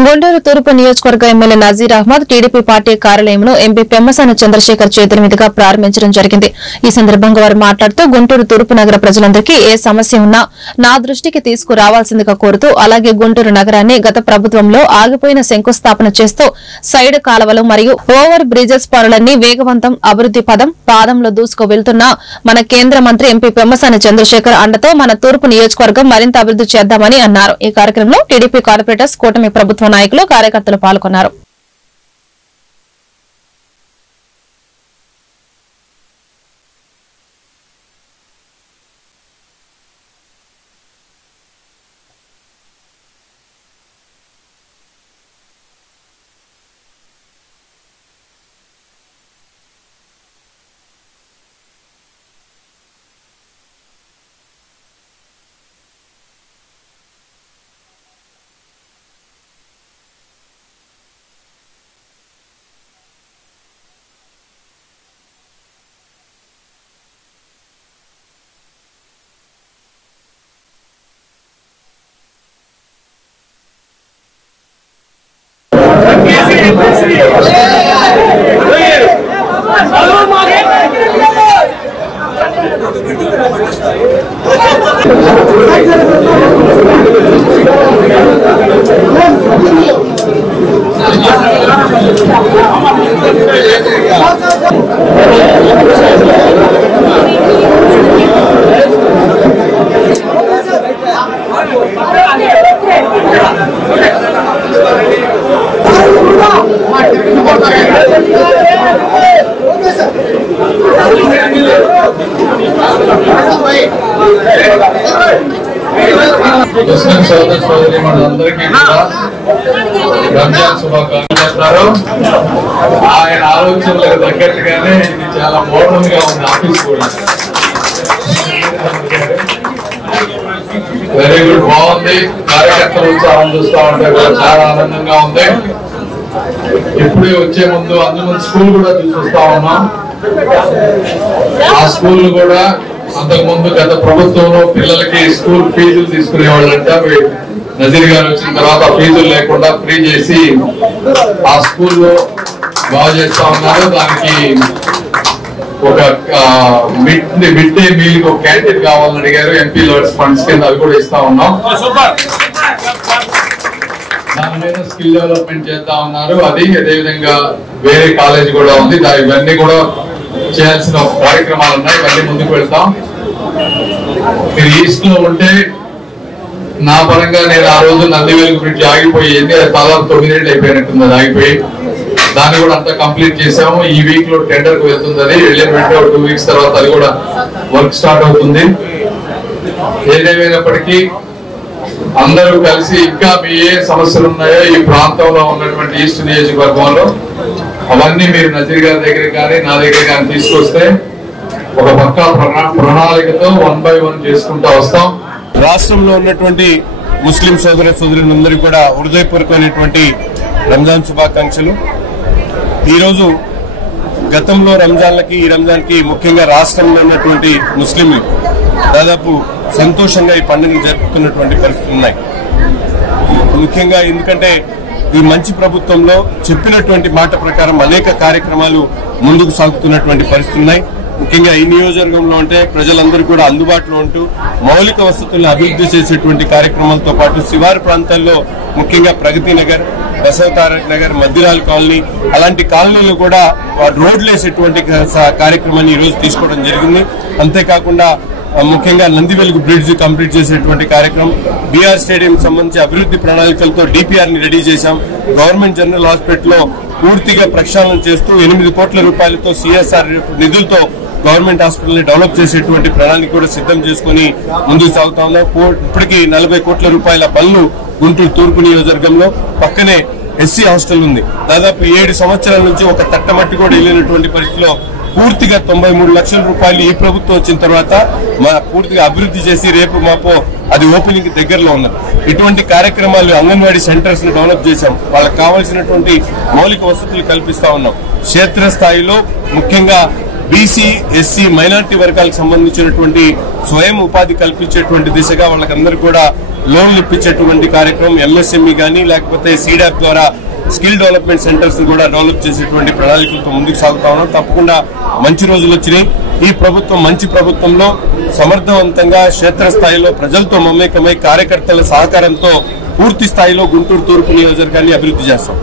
గుంటూరు తూర్పు నియోజకవర్గ MLA Nazeer Ahmed TDP party కార్యాలయంలో ఎంపీ పెమ్మసాని చంద్రశేఖర్ చేతుల మీదుగా ప్రారంభించడం జరిగింది. ఈ సందర్భంగా వారు మాట్లాడుతూ గుంటూరు తూర్పు నగర ప్రజలందరికీ ఏ సమస్య ఉన్నా నా దృష్టికి తీసుకురావాల్సిందిగా కోరుతూ, అలాగే గుంటూరు నగరాన్ని గత ప్రభుత్వంలో ఆగిపోయిన శంకుస్థాపన చేస్తూ సైడ్ కాలువలు మరియు ఓవర్ బ్రిడ్జెస్ పనులన్నీ వేగవంతం అభివృద్ది పాదంలో దూసుకు వెళ్తున్న మన కేంద్ర మంత్రి ఎంపీ పెమ్మసాని చంద్రశేఖర్ అండతో మన తూర్పు నియోజకవర్గం మరింత అభివృద్ది చేద్దామని అన్నారు. ఈ కార్యక్రమంలో టీడీపీ కార్పొరేటర్స్, కూటమి ప్రభుత్వ నాయకులు, కార్యకర్తలు పాల్గొన్నారు. ముస్లిం సోదర సోదరీమణులందరికీ రంజాన్ శుభాకాంక్షలు. ఆయన ఆలోచనలకు తగ్గట్టుగానే ఇది చాలా మోడర్న్ గా ఉంది. ఆఫీస్ కూడా వెరీ గుడ్, బాగుంది. కార్యకర్తలు ఉత్సాహం చూస్తా ఉంటే కూడా చాలా ఆనందంగా ఉంది. ఇప్పుడే వచ్చే ముందు అందులో స్కూల్ కూడా చూస్తా ఉన్నాం. ఆ స్కూల్ కూడా అంతకు ముందు గత ప్రభుత్వంలో పిల్లలకి స్కూల్ ఫీజులు తీసుకునే వాళ్ళంట. నజీర్ గారు వచ్చిన తర్వాత ఫీజులు లేకుండా ఫ్రీ చేసి ఆ స్కూల్లో బాగు చేస్తా ఉన్నారు. దానికి ఒక మిడ్ డే మీల్ ఒక క్యాంటీన్ కావాలని అడిగారు. ఎంపీ లవర్స్ ఫండ్స్ కింద అవి కూడా ఇస్తా ఉన్నాం. దాని మీద స్కిల్ డెవలప్మెంట్ చేస్తా ఉన్నారు. అది అదేవిధంగా వేరే కాలేజ్ కూడా ఉంది. ఇవన్నీ కూడా చేయాల్సిన కార్యక్రమాలు ఉన్నాయి. ఇవన్నీ ముందుకు వెళ్తాం. మీరు ఈస్ట్ లో ఉంటే నా పరంగా నేను ఆ రోజు నందివేలు బ్రిడ్జ్ ఆగిపోయింది. అది దాదాపు 9 ఏళ్ళు అయిపోయినట్టుంది. అది ఆగిపోయి దాన్ని కూడా అంతా కంప్లీట్ చేసాము. ఈ వీక్ లో టెండర్ కు వెళ్తుంది. అది వెళ్ళిన వెంటనే 2 వీక్స్ తర్వాత అది కూడా వర్క్ స్టార్ట్ అవుతుంది. ఏదేమైనప్పటికీ అందరూ కలిసి ఇంకా మీ ఏ సమస్యలు ఉన్నాయో ఈ ప్రాంతంలో ఉన్నటువంటి ఈస్ట్ నియోజకవర్గంలో అవన్నీ మీరు నజీర్ గారి దగ్గర కానీ నా దగ్గర కానీ తీసుకొస్తే ఒక పక్కా ప్రణాళికతో 1 by 1 చేసుకుంటూ వస్తాం. రాష్ట్రంలో ఉన్నటువంటి ముస్లిం సోదర సోదరులందరికీ కూడా హృదయపూర్వకమైనటువంటి రంజాన్ శుభాకాంక్షలు. ఈరోజు గతంలో రంజాన్లకి ఈ రంజాన్కి ముఖ్యంగా రాష్ట్రంలో ఉన్నటువంటి ముస్లింలు దాదాపు సంతోషంగా ఈ పండుగను జరుపుతున్నటువంటి పరిస్థితులు ఉన్నాయి. ముఖ్యంగా ఎందుకంటే ఈ మంచి ప్రభుత్వంలో చెప్పినటువంటి మాట ప్రకారం అనేక కార్యక్రమాలు ముందుకు సాగుతున్నటువంటి పరిస్థితులు ఉన్నాయి. ముఖ్యంగా ఈ నియోజకవర్గంలో అంటే ప్రజలందరూ కూడా అందుబాటులో ఉంటూ మౌలిక వసతులను అభివృద్ధి చేసేటువంటి కార్యక్రమాలతో పాటు శివారు ప్రాంతాల్లో ముఖ్యంగా ప్రగతి నగర్, బసవతారక్ నగర్, మద్దిరాల్ కాలనీ అలాంటి కాలనీలు కూడా రోడ్లు వేసేటువంటి కార్యక్రమాన్ని ఈ రోజు తీసుకోవడం జరిగింది. అంతేకాకుండా ముఖ్యంగా నందివెలుగు బ్రిడ్జ్ కంప్లీట్ చేసేటువంటి కార్యక్రమం, బీఆర్ స్టేడియం సంబంధించి అభివృద్ధి ప్రణాళికలతో డిపిఆర్ ని రెడీ చేశాం. గవర్నమెంట్ జనరల్ హాస్పిటల్లో పూర్తిగా ప్రక్షాళన చేస్తూ 8 కోట్ల రూపాయలతో సిఎస్ఆర్ నిధులతో గవర్నమెంట్ హాస్పిటల్ ని డెవలప్ చేసేటువంటి ప్రణాళిక కూడా సిద్ధం చేసుకుని ముందుకు సాగుతా ఉన్నాం. ఇప్పటికీ 40 కోట్ల రూపాయల పనులు గుంటూరు తూర్పు నియోజకవర్గంలో. పక్కనే ఎస్సీ హాస్టల్ ఉంది. దాదాపు 7 సంవత్సరాల నుంచి ఒక తట్టమట్టి కూడా వెళ్ళినటువంటి పరిస్థితిలో పూర్తిగా 93 లక్షల రూపాయలు ఈ ప్రభుత్వం వచ్చిన తర్వాత పూర్తిగా అభివృద్ధి చేసి రేపు మాపో అది ఓపెనింగ్ దగ్గరలో ఉన్నది. ఇటువంటి కార్యక్రమాలు అంగన్వాడీ సెంటర్స్ ని డెవలప్ చేశాం. వాళ్ళకి కావాల్సినటువంటి మౌలిక వసతులు కల్పిస్తా ఉన్నాం. క్షేత్రస్థాయిలో ముఖ్యంగా బీసీ, ఎస్సీ, మైనారిటీ వర్గాలకు సంబంధించినటువంటి స్వయం ఉపాధి కల్పించేటువంటి దిశగా వాళ్ళకందరూ కూడా లోన్లు ఇప్పించేటువంటి కార్యక్రమం ఎంఎస్ఎంఈ గానీ లేకపోతే సీడాప్ ద్వారా స్కిల్ డెవలప్మెంట్ సెంటర్స్ కూడా డెవలప్ చేసేటువంటి ప్రణాళికలతో ముందుకు సాగుతా ఉన్నాం. తప్పకుండా మంచి రోజులు వచ్చినాయి. ఈ ప్రభుత్వం మంచి ప్రభుత్వంలో సమర్థవంతంగా క్షేత్రస్థాయిలో ప్రజలతో మమేకమై కార్యకర్తల సహకారంతో పూర్తి స్థాయిలో గుంటూరు తూర్పు నియోజకవర్గాన్ని అభివృద్ధి చేస్తాం.